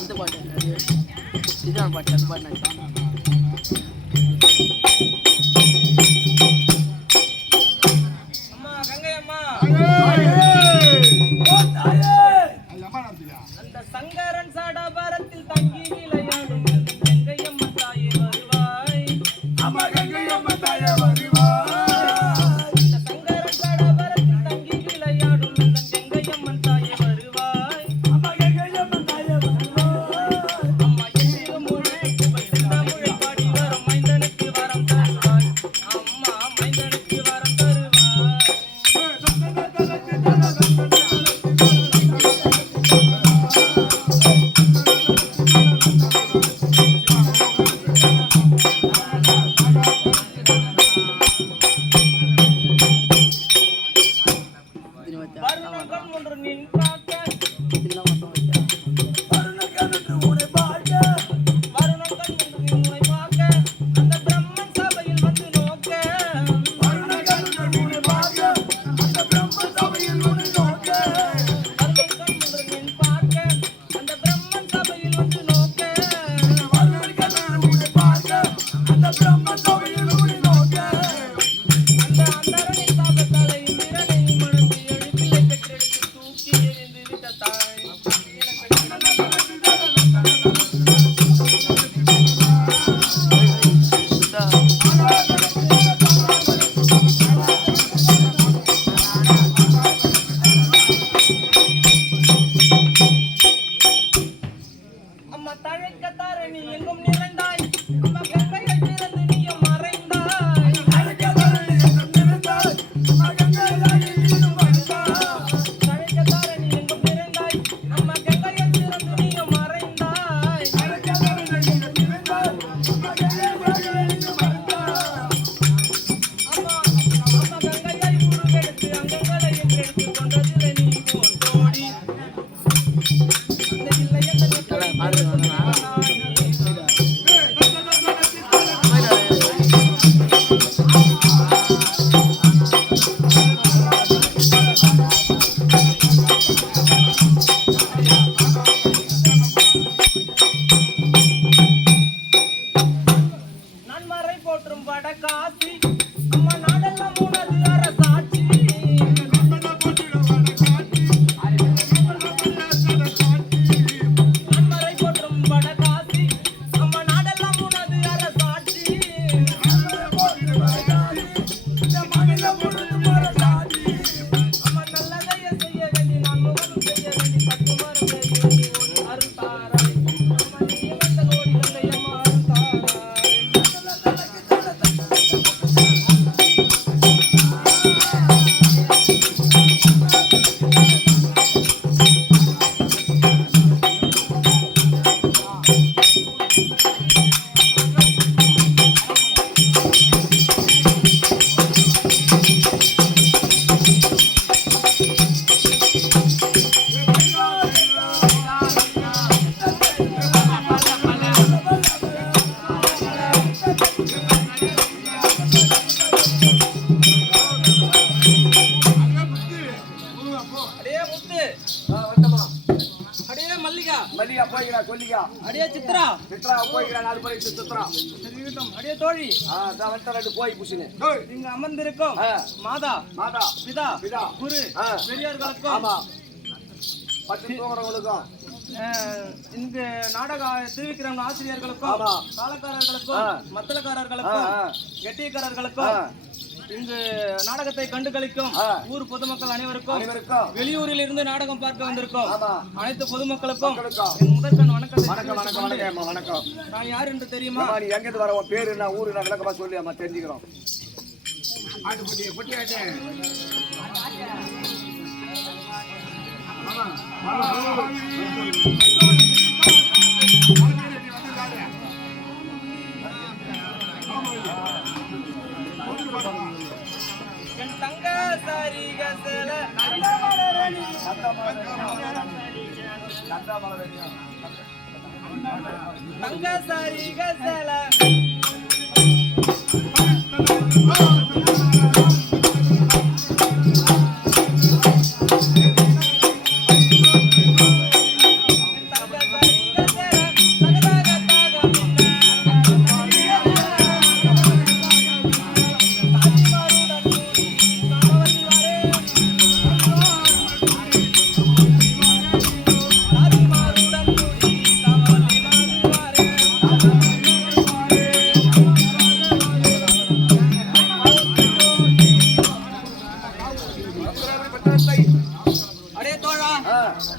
இந்த பாட்டு இதுதான் பாட்டு அந்த பாட்டு அந்த சங்கரன் சடபரத்தில் தங்கி விளையாடும் கங்கையம்மா தாயே வருவாய். அம்மா கங்கையம்மா தாயே வருவாய். இந்த சங்கரன் சடபரத்தில் தங்கி விளையாடும் கங்கையம்மா தாயே வருவாய். அம்மா கங்கையம்மா தாயே வருவாய். அம்மா எதிர மொழி தமிழை பாடி வரும் மைந்தனுக்கு வரம் தருவாய். அம்மா மைந்தனுக்கு வரம் தருவாய். வருணங்கள் ஒன்று நின் பார்க்க வருணங்கள் ஒன்று உன்னை பார்க்க வருணங்கள் ஒன்று உன்னை பார்க்க அந்த பிரம்மன் சபையில் வந்து நோக்க வருணங்கள் ஒன்று உன்னை பார்க்க அந்த பிரம்மன் சபையில் வந்து நோக்க வருணங்கள் ஒன்று நின் பார்க்க அந்த பிரம்மன் சபையில் வந்து நோக்க வருணங்கள் ஒன்று உன்னை பார்க்க அந்த பிரம்மன் சபையில் வந்து நோக்க அந்த அந்தரனின் சாபத்தாலையும் விரலையும் மணந்து எழுப்பியை பெற்றெடுத்து தூக்கி எறிந்து விட்ட தாய். அம்மா தழைக்க தாரணி எங்கும் நிறைந்தாய். அம்மா கங்கையை பிறந்து நீயும் மறைந்தாய். தழைக்க தாரணி எங்கும் நிறைந்தாய். அம்மா கங்கையை நீயும் மறைந்தாய். தழைக்க தாரணி எங்கும் நிறைந்தாய். அம்மா கங்கையை பிறந்து நீயும் மறைந்தாய். தழைக்க தாரணி எங்கும் நிறைந்தாய். அம்மா கங்கையை நீயும் மறைந்தாய். அம்மா கங்கையை உருவெடுத்து அங்கங்களை என்றெடுத்து கொண்டதில்லை நீ போல் தோடி. அந்த இல்லை நன்மறை போற்றும் வடகாசி அம்மா நாடெல்லாம் உனது அரசாட்சி. நன்மறை போற்றும் வடகாசி அம்மா நாடெல்லாம் உனது அரசாட்சி. அம்மா நல்லதைய செய்ய வேண்டி நான் முகம் செய்ய வேண்டி பத்து மரம் வேண்டி அருள்தாராய். அம்மா நீ வந்த கோடி கங்கையம்மா அருள்தாராய். அடே முத்து அடே மல்லிகா மல்லிகா போய்கிறா சொல்லிக்கா. அடே சித்ரா சித்ரா போய்கிறா 4 பேர் சித்ரா. சரிவிட்டம் அடே தோழி தான் வந்து 2 போய் புசினே. இங்க அமர்ந்திருக்கும் மாதா மாதா பிதா பிதா குரு பெரியார்களுக்கும் ஆமா பத்து தோழர்களுக்கும் இந்த நாடக திருவிக்கிரம ஆசிரியர்களுக்கும் ஆமா காலக்காரர்களுக்கும் மத்தளக்காரர்களுக்கும் கெட்டியக்காரர்களுக்கும் இங்கு நாடகத்தை கண்டு களிக்கும் ஊர் பொதுமக்கள் அனைவருக்கும் வெளியூரில் இருந்து நாடகம் பார்க்க வந்திருக்கும் அனைத்து பொதுமக்களுக்கும் முதற்கண் வணக்கம். வணக்கம். நான் யார் என்று தெரியுமா? நீ எங்கிருந்து வர உன் பேரு என்ன ஊரு நான் விளக்கமா சொல்லி அம்மா தெரிஞ்சுக்கிறோம். என் தங்க சரிக செல தங்க சரிக செல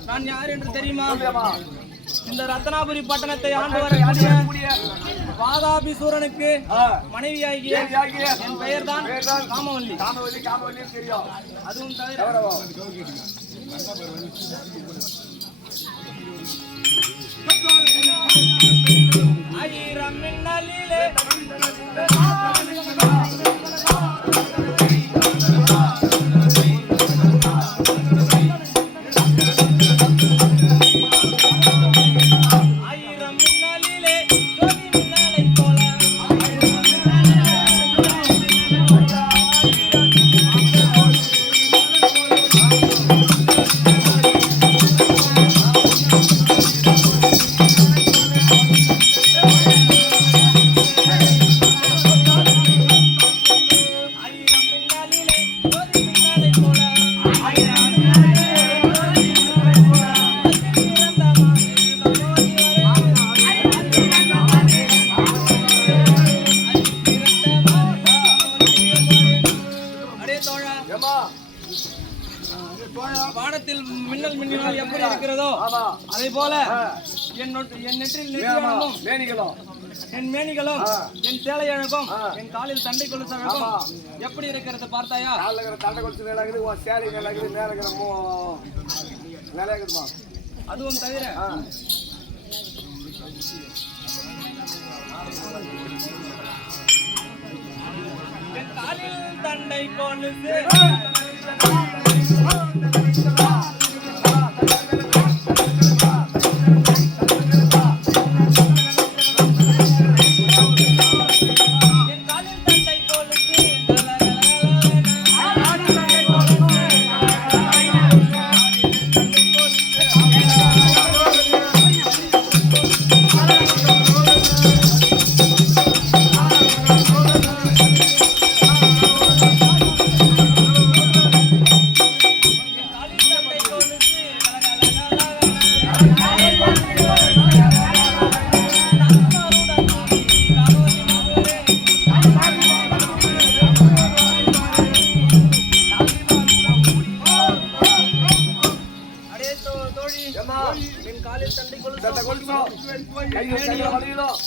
நான் யார் என்று தெரியுமா? சொல்லியம்மா. இந்த ரத்னாபுரி பட்டணத்தை ஆண்டு வரக்கூடிய வாதாபிசூரனுக்கு மனைவியாகிய என் பெயர் தான் காமவல்லி. காமவல்லி தெரியும். அதுவும் தவிர ஆயிரம் மின்னலிலே வானத்தில் மின்னல் மின்னினால் எப்படி இருக்கிறதோ அதே போல என் நெற்றில் நெற்றியும் என் மேனிகளும் என் சேலை அழகும் என் காலில் தண்டை கொலுசு அழகும் எப்படி இருக்கிறது பார்த்தாயா? தண்டை கொலுசு மேலாகுது, சேலை மேலாகுது, மேலாகுதுமா. அதுவும் தவிர என் காலில் தண்டை கொலுசு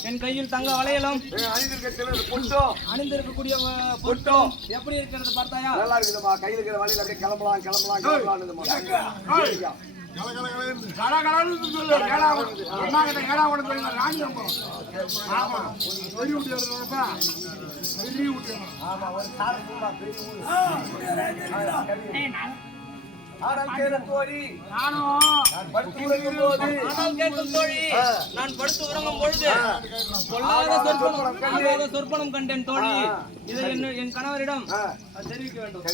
என் கையில் தங்க வளையலும் அணிந்திருக்கக்கூடிய பொட்டும் எப்படி இருக்கிறது பார்த்தாயா? நல்லா இருக்குதுமா. கையில் இருக்கிற வளையல் அப்படியே கிளம்பலாம் நான் படுத்து உறங்கும் பொழுது பொல்லாத சொற்பனம் கண்டேன் தோழி. இதை என் கணவரிடம் தெரிவிக்க வேண்டும்.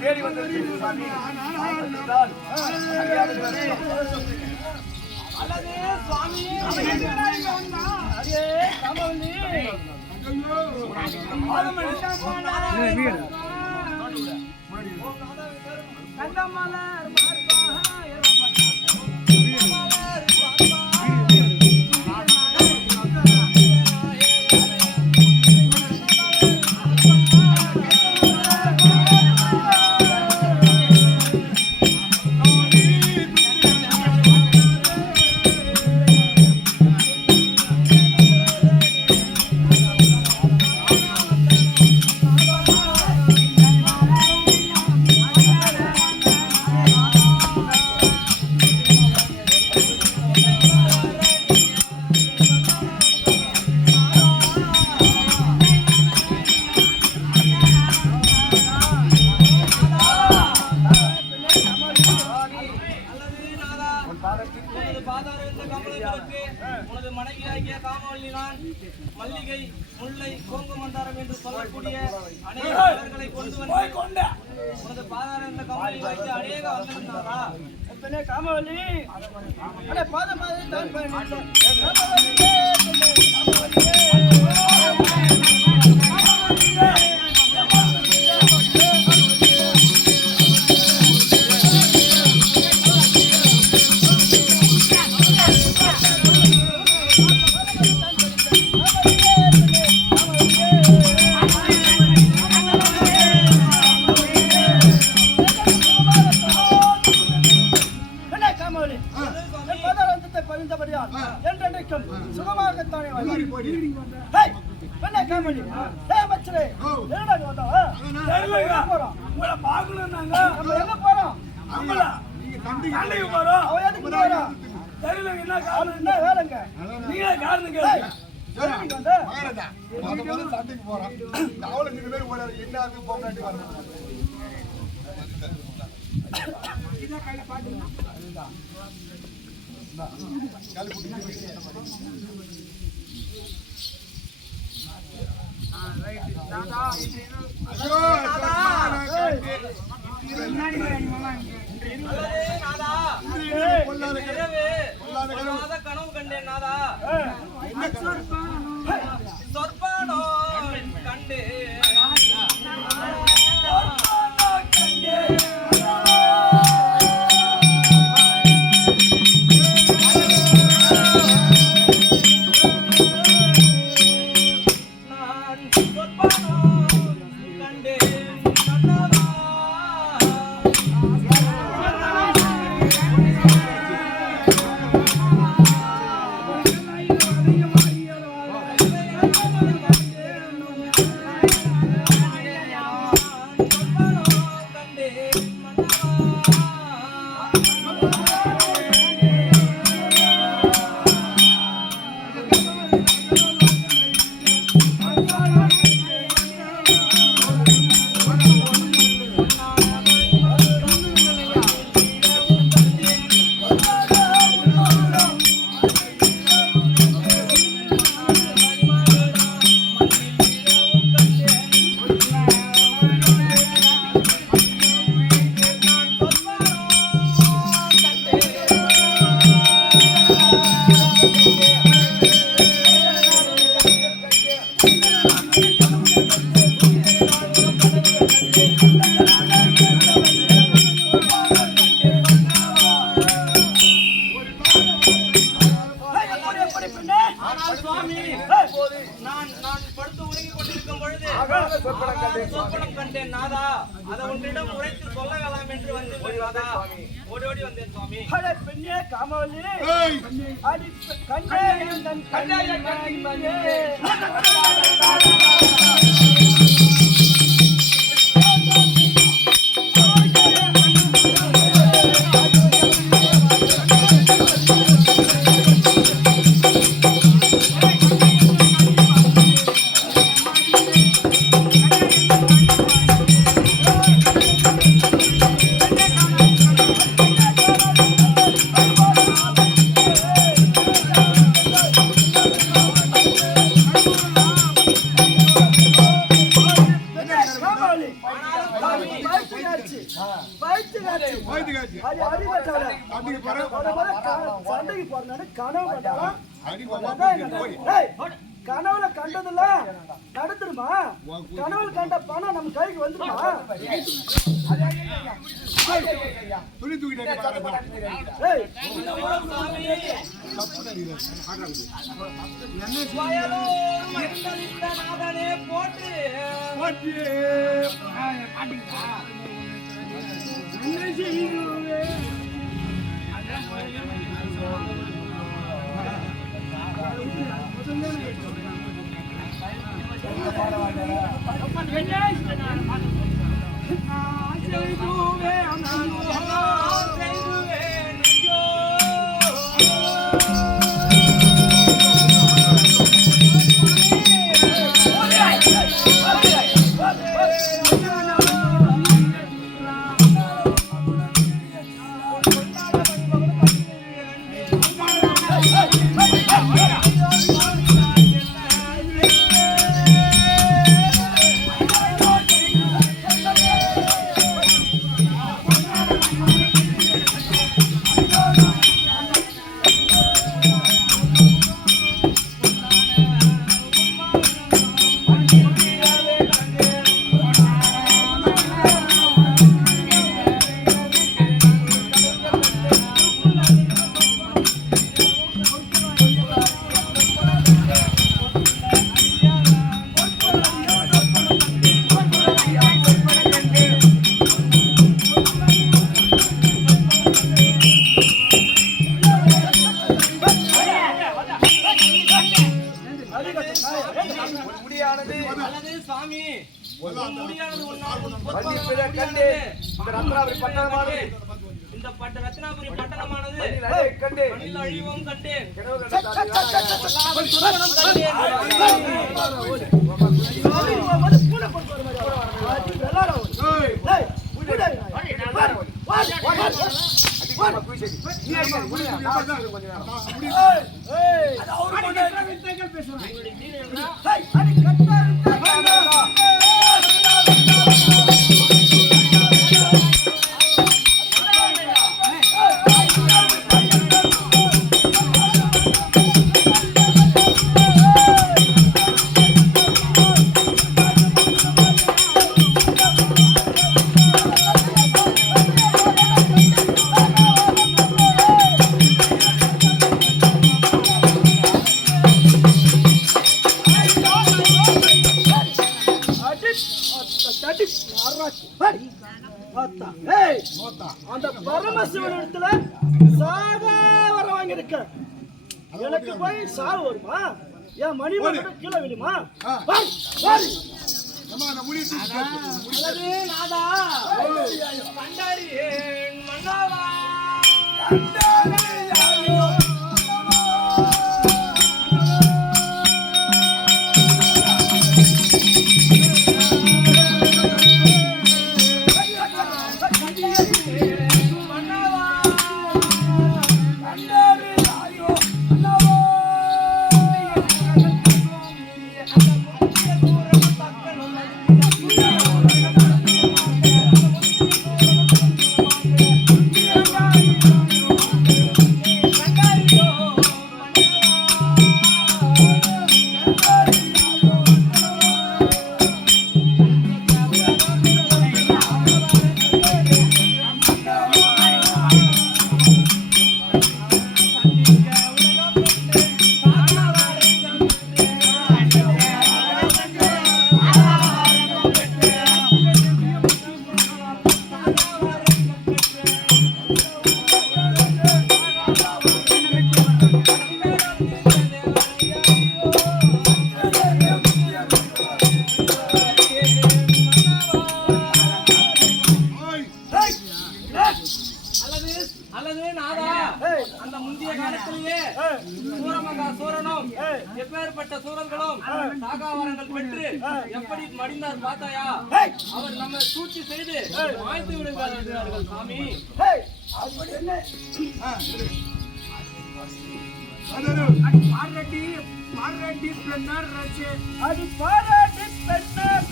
தேடி வந்து உனது மனைவியாகிய காமவல்லி நான் மல்லிகை, முல்லை, கோங்கு மந்தாரம் என்று சொல்லக்கூடிய அநேக மலர்களை கொண்டு வந்து உனது பாதார என்ற கமலை வைத்து அநேக வந்திருந்தாரா? காமவல்லி வந்தபடியால் என்றென்றைக்கும் சுகமாகத்தானே என்ன காமெடி மச்சரே என்னடா நீ வந்தா போறோம் உங்களை பார்க்கணும் நாங்க நம்ம எங்க போறோம் நம்மளா நீங்க தண்டிக்கு போறோம் அவ எதுக்கு போறோம் தெரியல என்ன காரணம் என்ன வேலைங்க நீங்க காரணம் கேளுங்க சண்டைக்கு போறோம் அவளை 2 பேரும் போறாரு என்ன ஆகுது போகாட்டி வரணும் கனவு கண்டேன் நாதா சொற்பானோ கண்டு சொப்பனம் கண்டேன் நாதா அதை உன்னிடம் உரைத்து சொல்ல வேண்டாம் என்று வந்தேன் நாதா ஓடி ஓடி வந்தேன் சுவாமி பெண்ணே காமவல்லி அடி கண்ணே கண்ணே கனவுல கண்டதுல நடந்துருமா கனவுல கண்ட பணம் நம்ம கைக்கு வந்துருமா துணி தூக்கிட்டே போட்டு Thank you. உன் முடியானது அல்லது சுவாமி உன் முடியானது உன்னால் வள்ளி பிற கண்டு இந்த ரத்னாபுரி பட்டணமானது இந்த ரத்னாபுரி பட்டணமானது கண்டு மண்ணில் அழிவும் கண்டேன் கிடவு கண்டால் துன்பம் கண்டேன் அந்த பரமசிவனிடத்துல சாக வர வாங்கியிருக்க எனக்கு போய் சாவு வருமா? என் மணிமகன் கீழே விழுமா? அல்லது நாதா கண்டறியேன் மன்னவா அல்லது நாதா அந்த முந்தைய காலத்திலேயே சூரமங்கா சூரனும் எப்பேற்பட்ட சூரர்களும் சாகாவரங்கள் பெற்று எப்படி மடிந்தார் பார்த்தாயா? அவர் நம்ம சூழ்ச்சி செய்து வாய்த்து விடுகிறார்கள் சாமி. பாரடி பெண்ணர் ரச்சே அது பாராட்டி பெண்ணார்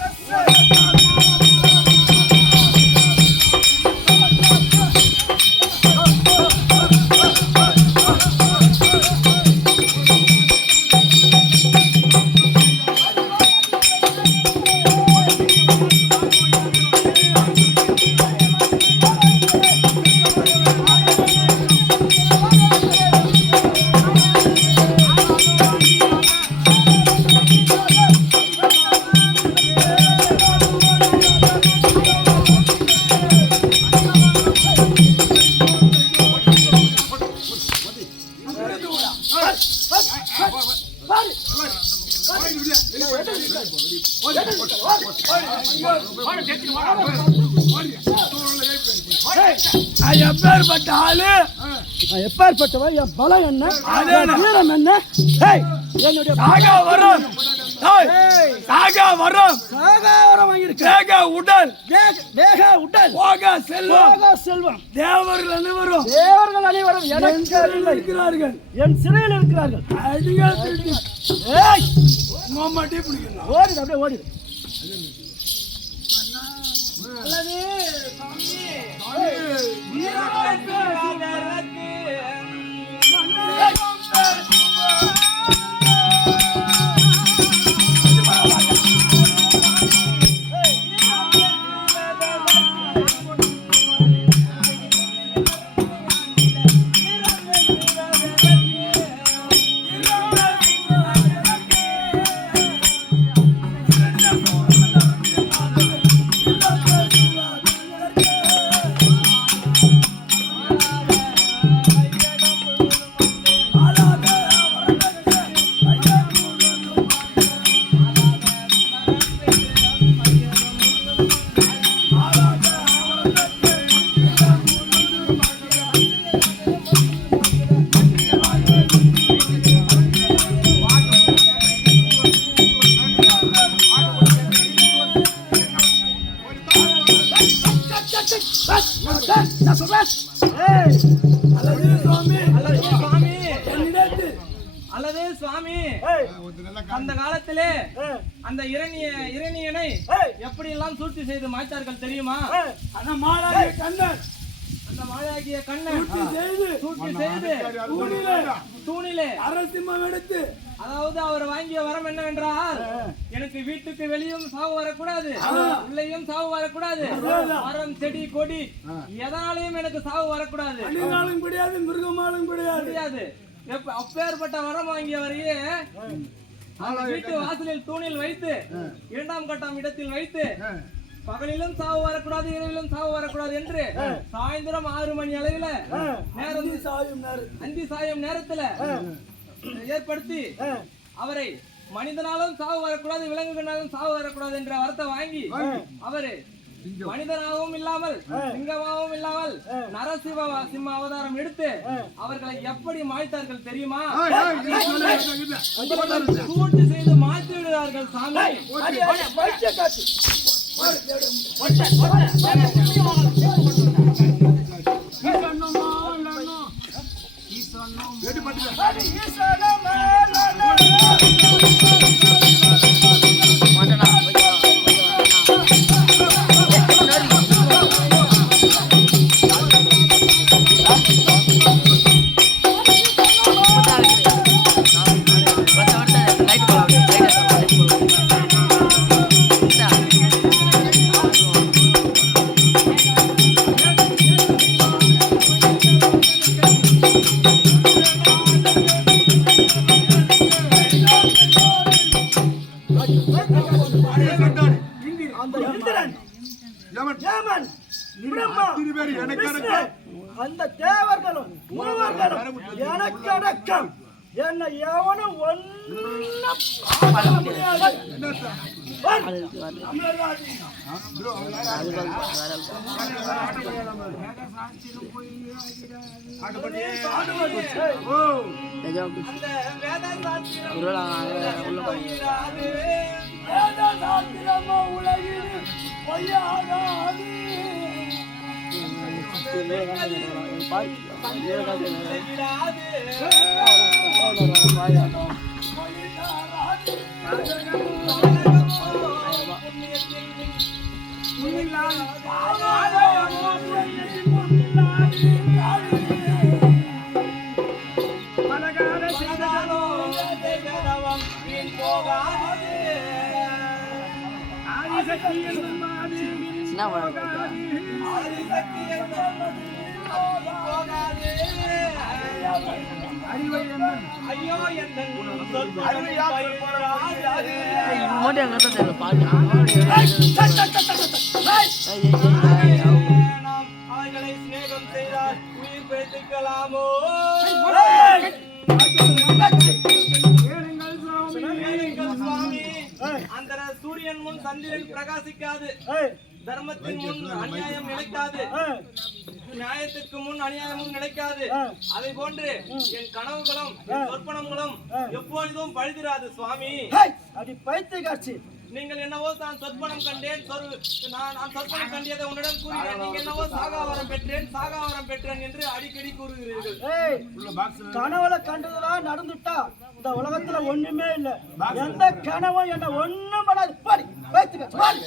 எப்பேற்பட்ட ஆளு, எப்பேற்பட்டவன், என் பலம் என்ன, வீரம் என்ன, என்னுடைய வரும் உடல் தேக உடல் செல்வம் தேவர்கள் அனைவரும் எனக்கு இருக்கிறார்கள், என் சிறையில் இருக்கிறார்கள். ஓடிடு, அப்படியே ஓடிடு. எஸ் ஏய் அல்லது சுவாமி அல்லது சுவாமி என்னிடத்து அல்லது சுவாமி ஏய் அந்த காலத்திலே ஏய் அந்த இரணியனை ஏய் எப்படி எல்லாம் சூழ்ச்சி செய்து மாய்த்தார்கள் தெரியுமா? ஏய் அந்த மாலாகிய கண்ணன் அந்த மாயாகிய கண்ணன் சூழ்ச்சி செய்து தூணிலே அரசிம்மம் எடுத்து அதாவது அவர் வாங்கிய வரம் என்னவென்றால் எனக்கு வீட்டுக்கு வெளியும் சாவு வரக்கூடாது, உள்ளேயும் சாவு வரக்கூடாது, மரம் செடி கொடி எதனாலையும் எனக்கு சாவு வரக்கூடாது, மனிதனாலும் கிடையாது மிருகமாலும் கிடையாது. அப்பேற்பட்ட வரம் வாங்கியவரையே அந்த வீட்டு வாசலில் தூணில் வைத்து 2ஆம் கட்டம் இடத்தில் வைத்து பகலிலும் சாவு வரக்கூடாது, இரவிலும் சாவு வரக்கூடாது என்று சாயந்தரம் 6 மணி அளவில் அந்தி சாயும் நேரத்துல ஏற்படுத்தி அவரை மனிதனாலும் சாவு வரக்கூடாது, விலங்குகளாலும் சாவு வரக்கூடாது என்ற வரத்தை வாங்கி அவரு மனிதனாகவும் இல்லாமல் சிங்கமாகவும் இல்லாமல் சிம்ம அவதாரம் எடுத்து அவர்களை எப்படி மாய்த்தார்கள் தெரியுமா? சூழ்ச்சி செய்து மாய்த்து விடுகிறார்கள் சாமி. அந்த தேவர்களும் மூவர்களும் எனக்கு அடக்கம். என்ன எவனும் அவைகளை சிநேகம் செய்தால் உயிர் பிழைத்துக்கலாமோ? சுவாமி, அந்த சூரியன் முன் சந்திரன் பிரகாசிக்காது, தர்மத்தின் முன் அநியாயம் நிலைக்காது, நியாயத்திற்கு முன் அநியாயமும் நிலைக்காது. அதை போன்று என் கனவுகளும் சொற்பனங்களும் எப்பொழுதும் பழுதிராது சுவாமி. அடி பைத்திய காட்சி. நீங்கள் என்னவோ நான் சொற்பனம் கண்டேன், நான் சொற்பனம் கண்டியதை உன்னிடம் கூறினேன். நீங்க என்னவோ சாகாவரம் பெற்றேன் என்று அடிக்கடி கூறுகிறீர்கள். கனவுல கண்டதெல்லாம் நடந்துட்டா இந்த உலகத்துல ஒண்ணுமே இல்ல. எந்த கனவும் என்ன ஒண்ணும் பண்ணாது. பாடி பைத்திய காட்சி.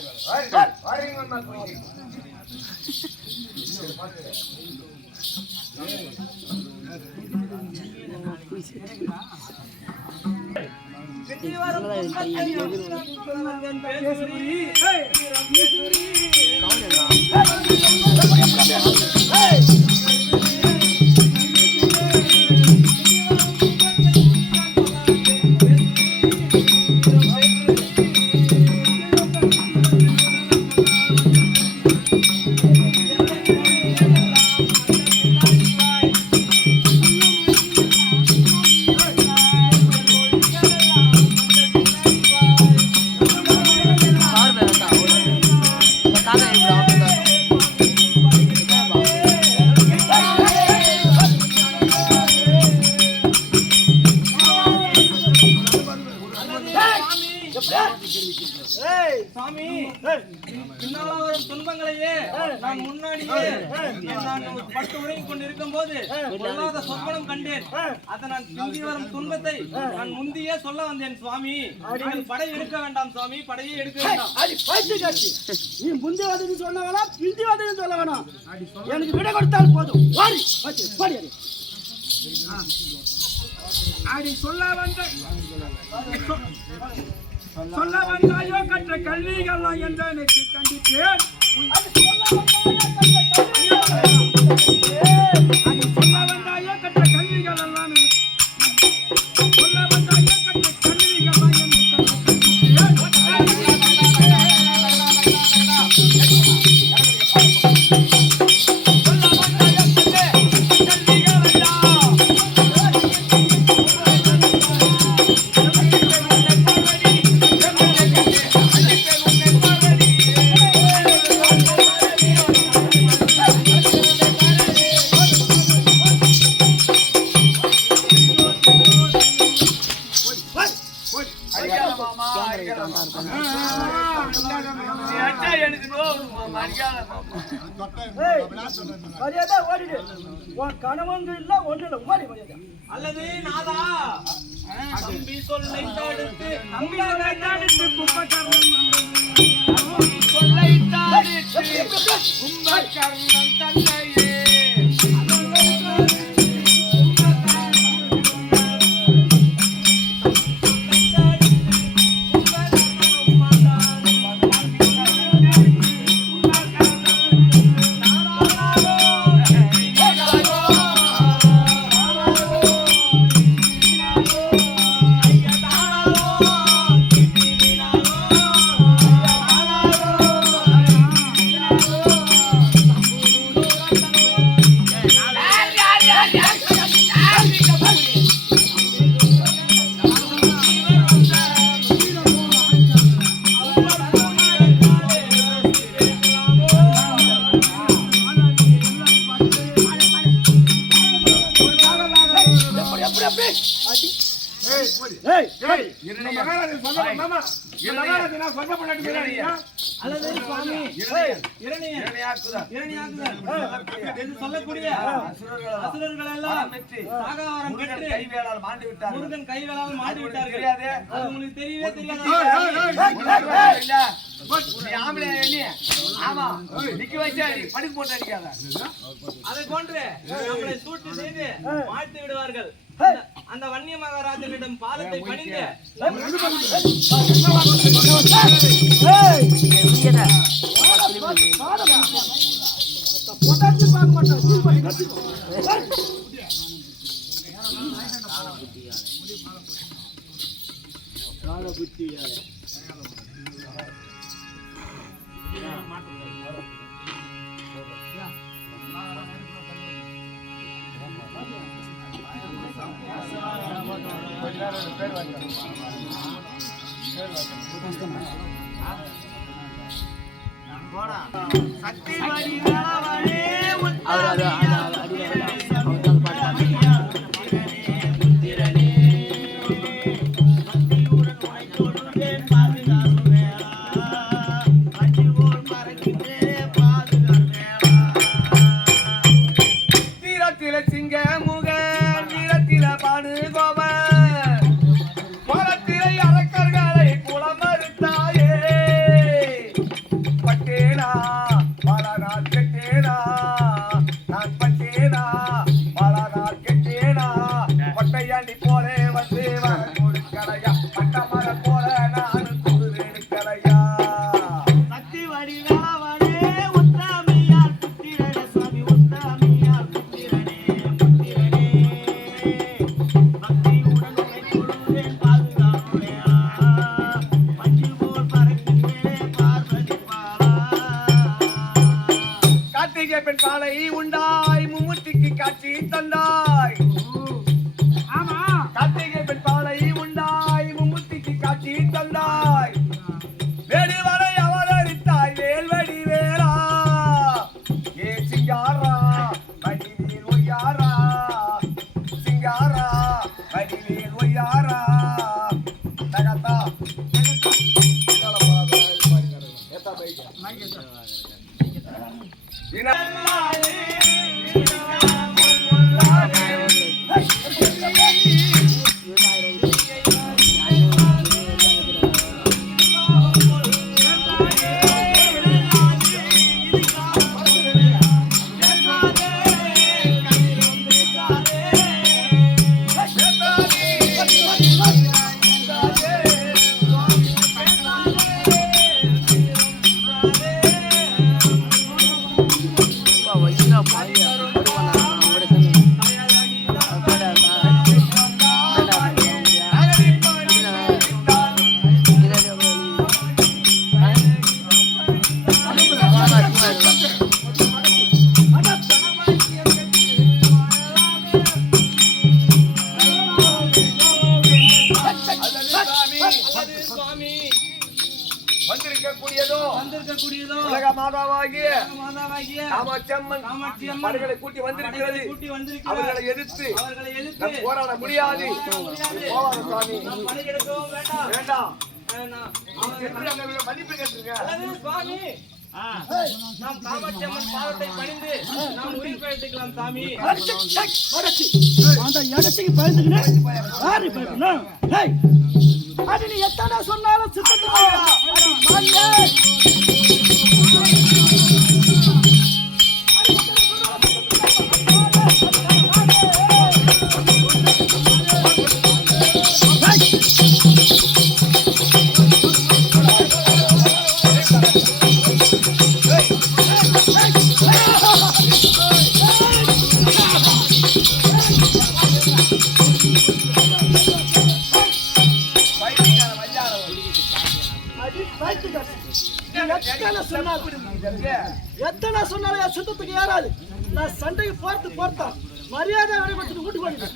சாமி பின்னால வரும் துன்பங்களையே நான் முன்னாடியே நான் பட்டு உறங்கிக் கொண்டிருக்கும் போது பொல்லாத சொப்பனம் கண்டேன். அதை நான் பிந்தி வரும் துன்பத்தை நான் முந்தியே சொல்ல வந்தேன் சுவாமி. நீங்கள் படை எடுக்க வேண்டாம் சுவாமி, படையே எடுக்க வேண்டாம். நீ முந்தி வந்து சொல்ல வேணாம், பிந்தி வந்து சொல்ல வேணாம். எனக்கு விடை கொடுத்தால் போதும். அடி சொல்ல வந்தாயோ கற்ற கல்விகள்லாம் என்று எனக்கு கண்டித்தேன். அடி சொல்ல வந்தாயோ கற்ற கல்விகள் எல்லாம் சொல்ல வந்தாயோ கற்ற கல்விகள்லாம் என்று கணவங்க இல்ல ஒண்ணு இல்ல உமாரி மரியாதை அல்லது நாதா தம்பி சொல்லை தடுத்து சொல்லை தடுத்து கும்பகர்ணன் தன்னையே சொல்லக்கூடிய அசுரர்கள் எல்லாம் சாகாவரம் பெற்று முருகன் கைவேளால் மாண்டு விட்டார்கள். அது உங்களுக்கு தெரியவே தெரியாது. அதை போன்று நம்மளை சூட்டு செய்து வாழ்த்து விடுவார்கள். அந்த வன்னிய மகாராஜனிடம் பாதத்தை பணிந்து பெண் பாலை உண்டாய் மும்முத்திக்கு காட்சி தந்தாய். ஆமா, கார்த்திகை பெண் பாலை அல்லது சுவாமி வந்திருக்கக்கூடியதோ வந்திருக்கக்கூடியதோ உலக மாதாவாகிய மாதாவாகிய காமாட்சியம்மன் காமாட்சியம்மன் அவர்களை கூட்டி வந்திருக்கிறது. கூட்டி வந்திருக்கிறார். அவர்களை எதிர்த்து எதிர்த்து நாம் போராட முடியாது. போவாங்க சுவாமி. நாம் பலிகெடுக்கவும் வேண்டாம். வேண்டாம். அவர்கள் அவர்களை மன்னிப்பு கேட்டுருங்க. அல்லது சுவாமி நாம் காமாட்சியம்மன் பாதத்தை பணிந்து நாம் உயிர் பழித்துக்கலாம் சாமி. அந்த இடத்துக்கு பயந்துக்கினேன் யாரு பயப்படணும்? அது நீ எத்தனை சொன்னாலும் சித்தத்துக்கு எத்தனை சொன்னாலும் என் சித்தத்துக்கு ஏறாது. நான் சண்டைக்கு போறதா மரியாதை விடைபட்டு வீட்டு போயிட்டு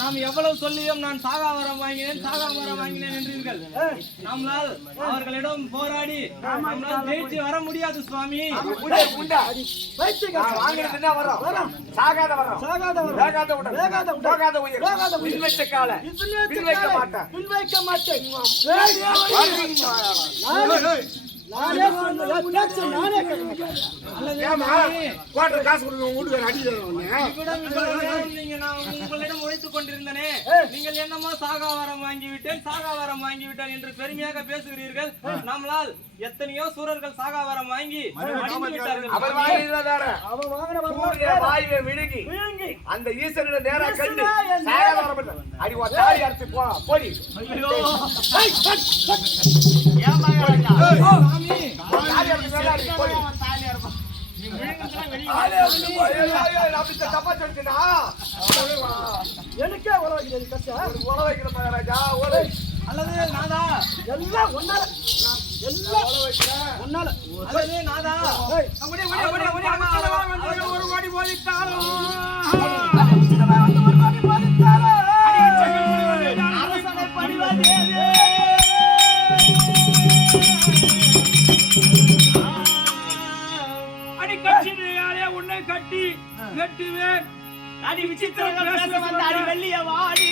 நாம் எவ்வளவு சொல்லியும் நான் சாகாவரம் வாங்கினேன் என்றீர்கள். நம்மளால் அவர்களிடம் போராடி நம்மளால் ஜெயிச்சு வர முடியாது சுவாமி. உங்களிடம் உழைத்துக் கொண்டிருந்தனே, நீங்கள் என்னமோ சாகாவரம் வாங்கிவிட்டேன் என்று பெருமையாக பேசுகிறீர்கள். நம்மளால் எத்தனையோ சூரர்கள் சாகாவரம் வாங்கி அந்த ஈஸ்வரன் நேரா கண்டு அடி அடித்து போடி எனக்கே உலகில் கஷ்டம் உலகிற மகாராஜா அல்லது நாதா எல்லாம் ஒன்னால ஒன்னால அல்லது நாதா ஒரு கோடி போதித்தாலும் அரசனை பணிவதே அடி கட்சியாலே உன்னை கட்டி வெட்டுவேன். அடி விசித்திரம் பேச வந்த அடி வெள்ளிய வாடி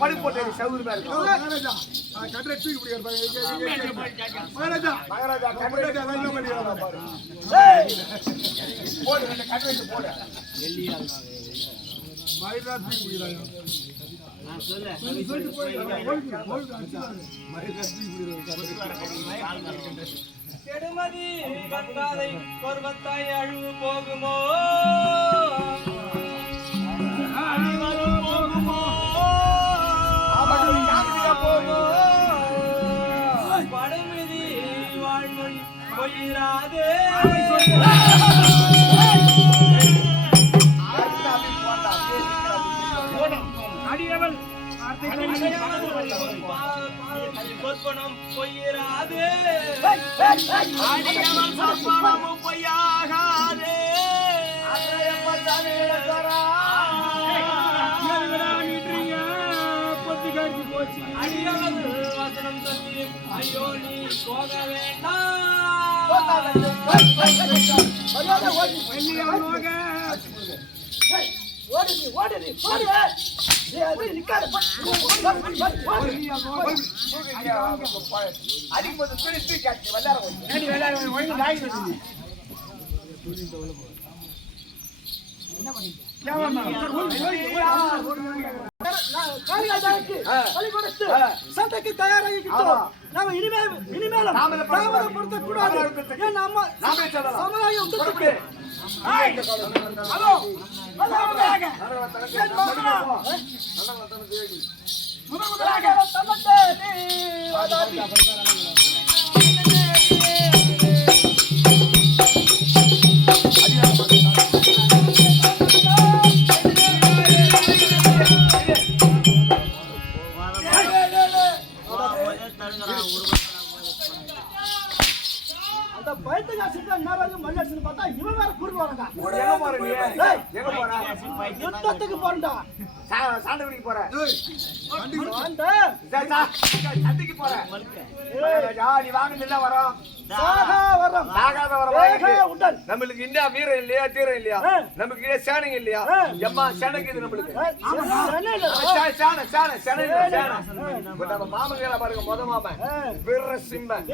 படி போட்டு சவுறு மகாராஜா கெடுமதி கங்காதை பருவத்தாய் அழுவு போகுமோ படுமிதி வாழ்வன் பொய்யிராதே அடியவள் சொற்பனம் பொய்யிராதே அடியவள் சொற்பனமும் பொய்யாகாதே மரியாதை ஓடி. ஏய், ஓடு நீ, ஓடு நீ, ஓடு. ஏய், அது நிக்காத. அடிக்கும்போது துணி தூக்கி விளையாட சண்டைக்கு தயாராகிக்கிட்டோம். நாம இனிமேலும் தாமதப்படுத்தக் கூடாது. ஏன் நம்ம சமுதாயம் உண்டுக்கு. ஹலோ முதலாக தன்னத்தை வாதாடி அந்த பயத்துக்கு அசிங்க நேரம் மல்லியடிச்சு பார்த்தா இவன் வேற குறுக்கு வரடா. எங்க போற யுத்தத்துக்கு போறடா. சாண்டவடிக்கு போற சண்டைக்கு போற நீ வாங்குறதுல வரோம் சாகாத வரம் நம்மளுக்கு இன்னும் வீரம் இல்லையா தீரம் இல்லையா நமக்கு சேனைங்க இல்லையா எம்மா சேனைக்கு இது நம்மளுக்கு நம்ம மாமங்கள பாருங்க முத மாமன் வீரசிம்மன்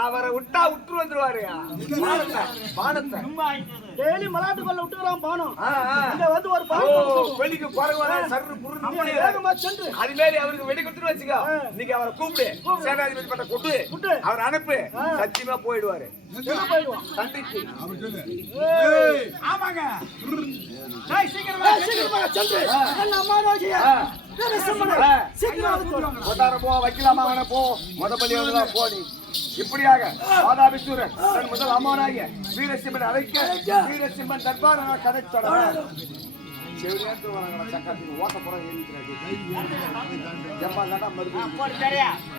அவரை விட்டா விட்டு வந்துருவாரு பானத்தை டெய்லி மலாட்டு கொள்ள விட்டுறான் பானம் வந்து ஒரு வெளிக்கு போறவர சர்ரு புருந்து வேகமா சென்று அது மேல அவருக்கு வெடி கொடுத்துட்டு வச்சுக்கோ நீங்க அவரை கூப்பிடு சேனாதிபதி பட்ட கொட்டு அவர் அனுப்பு சத்தியமா போயிடுவாரு சண்டைக்கு ஆமாங்க சீக்கிரமா சென்று என்ன அம்மாரோகிய போ வைக்கலாமா அவனை போ முதபலி வந்து போ நீ இப்படியாக வாதாபிசூரன் தன் முதல் அம்மானாகிய வீரசிம்மன் அழைக்க வீரசிம்மன் தர்பார் கதை தொடர் செவிலியாட்டு வராங்க சக்கரத்துக்கு ஓட்ட புறம் ஏறிக்கிறாங்க எம்மா மறுபடியும்